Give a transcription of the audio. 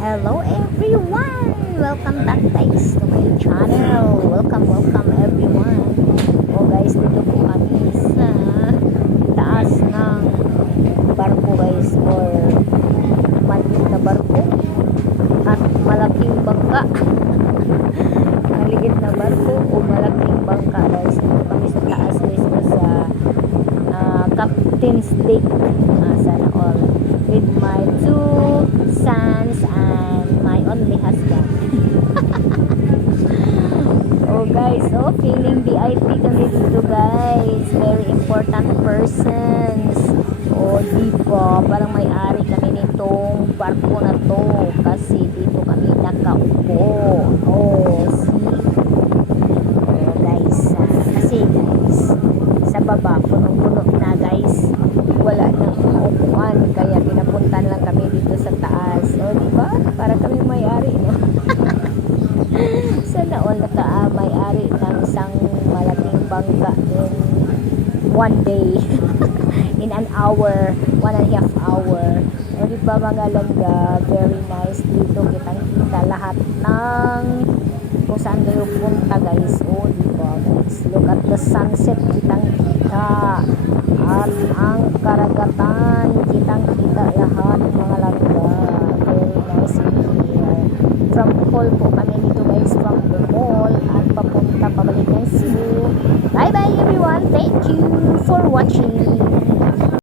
Hello everyone! Welcome back guys to my channel. Welcome everyone. O guys, dito po kami sa taas ng barko guys, or maliit na barko at malaking bangka. Maliit na barko o malaking bangka guys. Dito kami sa taas guys, o sa Captain's Deck. Sana all with my two sons and my only husband. Oh guys, feeling VIP kami dito guys. Very important persons. Diba, parang may-ari kami nitong barko na to kasi dito kami nakaupo. Guys, kasi guys, sa baba punong-puno na guys, wala nang upuan, kaya pinapuntan lang kami dito sa taas. Diba, para kami may-ari, no? Sana all may-ari ng isang malaking bangka in one day. In an hour, 1.5 hour. Diba mga langga, very nice dito, kitang-kita lahat ng kung saan kayo punta guys. Diba guys, look at the sunset, kitang-kita, at ang karagatan, kitang-kita lahat mga langga. Very nice in here. From Bohol po kami dito guys, from the mall at papunta pabalik ng Cebu. Bye bye everyone, thank you for watching.